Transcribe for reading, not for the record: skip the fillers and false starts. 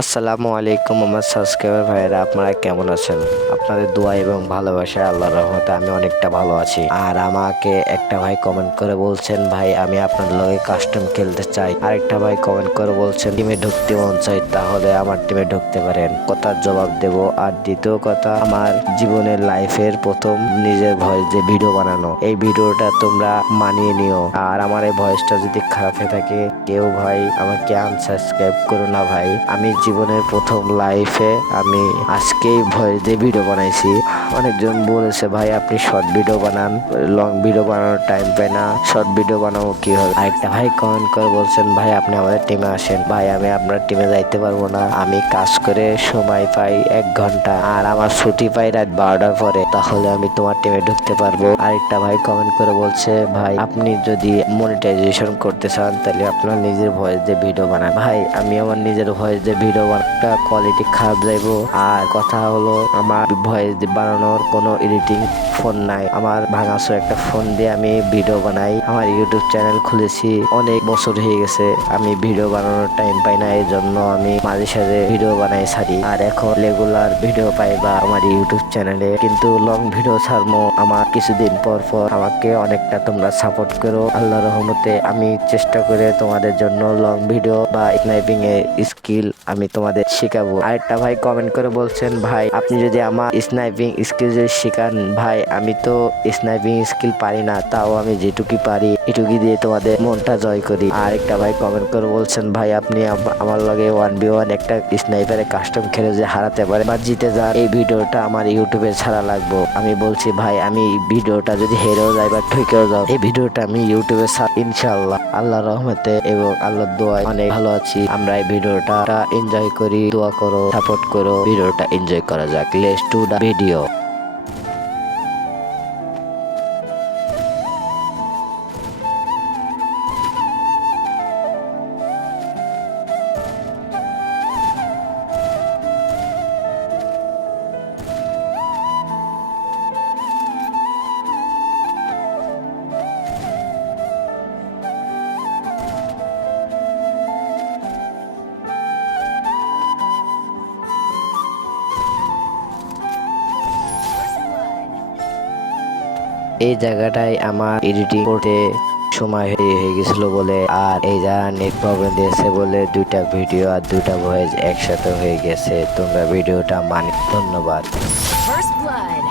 আসসালামু আলাইকুম আমার সাবস্ক্রাইবার ভাইয়েরা, আপনারা কেমন আছেন? আপনাদের দোয়া এবং ভালোবাসায় আল্লাহর রহমতে আমি অনেকটা ভালো আছি। আর আমাকে একটা ভাই কমেন্ট করে বলছেন, ভাই আমি আপনার লগে কাস্টম খেলতে চাই। আরেকটা ভাই কমেন্ট করে বলছেন টিমে ঢুকতে মন চাই, তাহলে আমার টিমে ঢুকতে পারেন। কথার জবাব দেব। আর দ্বিতীয় কথা, আমার জীবনের লাইফের প্রথম নিজের ভয়েস যে ভিডিও বানানো, এই ভিডিওটা তোমরা মানিয়ে নিও। আর আমার এই ভয়েসটা যদি খারাপ হয়ে থাকে, কেউ ভাই আমাকে আনসাবস্ক্রাইব করো না ভাই। আমি জীবনের প্রথম লাইফে আমি আজকেই ভয়েস দিয়ে ভিডিও বানাইছি। অনেকজন বলেছে ভাই আপনি শর্ট ভিডিও বানান, লং ভিডিও বানানোর টাইম পাই না, শর্ট ভিডিও বানাবো কি হবে। আরেকটা ভাই কমেন্ট করে বলছেন, ভাই আপনি আমাদের টিমে আসেন। ভাই আমি আপনার টিমে যাইতে পারবো না, আমি কাজ করে সময় পাই 1 ঘন্টা, আর আমার ছুটি পাই রাত 12টার পরে, তাহলে আমি তোমার টিমে ঢুকতে পারবো। আরেকটা ভাই কমেন্ট করে বলছে, ভাই আপনি যদি মনিটাইজেশন করতে চান তাহলে আপনার নিজের ভয়েস দিয়ে ভিডিও বানান। ভাই আমি আমার নিজের ভয়েস দিয়ে ভিডিও বানানোটা কোয়ালিটি খারাপ যাইবো। আর কথা হলো, আমার ভয়েস বানানোর কোনো এডিটিং ফোন নাই, আমার ভাঙাচো একটা ফোন দিয়ে আমি ভিডিও বানাই। আমার ইউটিউব চ্যানেল খুলেছি, অনেক বছর হয়ে গেছে, আমি ভিডিও বানানোর টাইম পাই না, এই জন্য আমি মাঝে সাঝে ভিডিও বানাই ছাড়ি। আর এখন রেগুলার ভিডিও পাইবা আমার ইউটিউব চ্যানেলে, কিন্তু লং ভিডিও ছাড়বো আমার কিছুদিন পর পর। আমাকে অনেকটা তোমরা সাপোর্ট করো, আল্লাহ রহমতে আমি চেষ্টা করে তোমাদের জন্য লং ভিডিও বা স্নাইপিং এর স্কিল আমি তোমাদের শেখাবো। আরেকটা ভাই কমেন্ট করে বলছেন, ভাই আপনি যদি আমার স্নাইপিং স্কিল যদি শেখান, ভাই আমি তো স্নাইপিং স্কিল পারি না, তাও আমি যেটুকু পারি এটুকু দিয়ে তোমাদের মনটা জয় করি। আরেকটা ভাই কমেন্ট করে বলছেন, ভাই আপনি আমার লগে 1v1 একটা স্নাইপারে কাস্টম খেলে যে হারাতে পারে বা জিতে যান, এই ভিডিওটা আমার ইউটিউবে ছাড়া লাগবো। আমি বলছি ভাই আমি ভিডিওটা যদি হেরেও যায় বা ঠকেও যাও, এই ভিডিওটা আমি ইউটিউবে ইনশাআল্লাহ আল্লাহ রহমতে এবং আল্লাহর দোয়ায় অনেক ভালো আছি। আমরা এই ভিডিওটা এনজয় করি, দোয়া করো, সাপোর্ট করো, ভিডিওটা এনজয় করা যাক। Let's to the video. এই জায়গাটায় আমার এডিটিং করতে সময় হয়ে গেছিল বলে, আর এই জায়গা নেট প্রবলেম দিয়েছে বলে 2টা ভিডিও আর 2টা ভয়েস একসাথে হয়ে গেছে। তোমরা ভিডিওটা ধন্যবাদ। First blood.